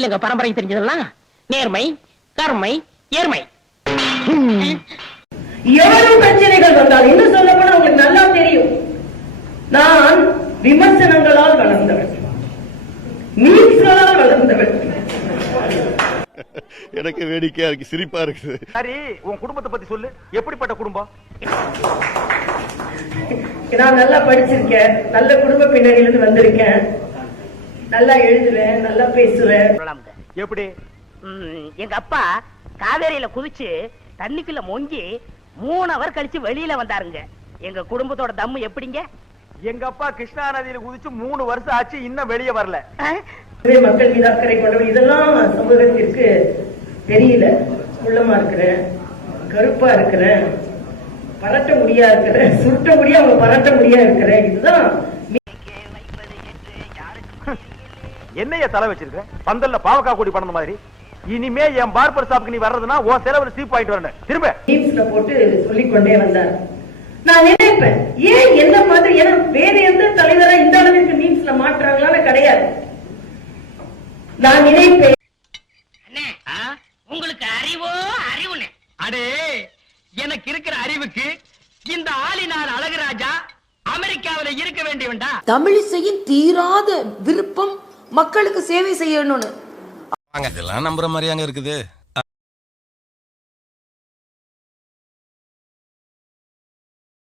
இல்லங்க பரம்பரை தெரிஞ்சதெல்லாம் நேர்மை கருமை ஏர்மை. எவ்வளவு பிரச்சனைகள் வந்தால் இன்னும் சொல்ல போனா உங்களுக்கு நல்லா தெரியும், நான் விமர்சனங்களால் வளர்ந்தவன், மீம்ஸ்களால் வளர்ந்தவன். எனக்கு வேடிக்கையா இருக்கு, சிரிப்பா இருக்குது. சரி, உன் குடும்பத்தை பத்தி சொல்லு. எப்படிப்பட்ட குடும்பம்? நான் நல்லா படிச்சிருக்கேன், நல்ல குடும்ப பின்னணியிலிருந்து வந்திருக்கேன், நல்லா எழுதுவேன், நல்லா பேசுவேன். எப்படி? எங்க அப்பா காவேரியில குதிச்சு தண்ணிக்குள்ள மொங்கி 3 அவர் கழிச்சு வெளியில வந்தாருங்க. எங்க குடும்பத்தோட தம்மு எப்படிங்க? எங்க அப்பா கிருஷ்ணா நதியில குதிச்சு 3 வருஷம் ஆச்சு, இன்னும் வெளியே வரல. மக்கள் மீது அக்கறை கொண்டவர், இதெல்லாம் சமூகத்திற்கு தெரியல. உள்ளமா இருக்கிறேன், கருப்பா இருக்கிறேன், பரட்ட முடியா இருக்கிறேன், சுருட்ட முடியா அவங்க பரட்ட முடியா இருக்கிறேன். இதுதான் என்னைய தலை வச்சிருக்க? பந்தல்ல பாவக்கா கூடி பண்ண மாதிரி. இனிமே என் பார்பர் ஷாப்புக்கு நீ வர்றதுன்னா உன் செலவுல சீப் ஆயிட்டு வரணும். திரும்ப மீம்ஸ்ல போட்டு சொல்லிக்கொண்டே வந்தார். நான் நினைப்பேன், ஏன் என்ன மாதிரி, ஏன்னா வேற எந்த தலைவரா இந்த அளவிற்கு மீம்ஸ்ல மாற்றாங்களான்னு கிடையாது. நான் நினைப்பேன், உங்களுக்கு அறிவோ அறிவுனே. அடே, எனக்கு இருக்கிற அறிவுக்கு இந்த ஆளினார் அழகுராஜா அமெரிக்காவில இருக்க வேண்டியவன்டா. தமிழிசையின் தீராத விருப்பம் மக்களுக்கு சேவை செய்யணும்னு. இதெல்லாம் நம்புற மாதிரியாங்க இருக்குது.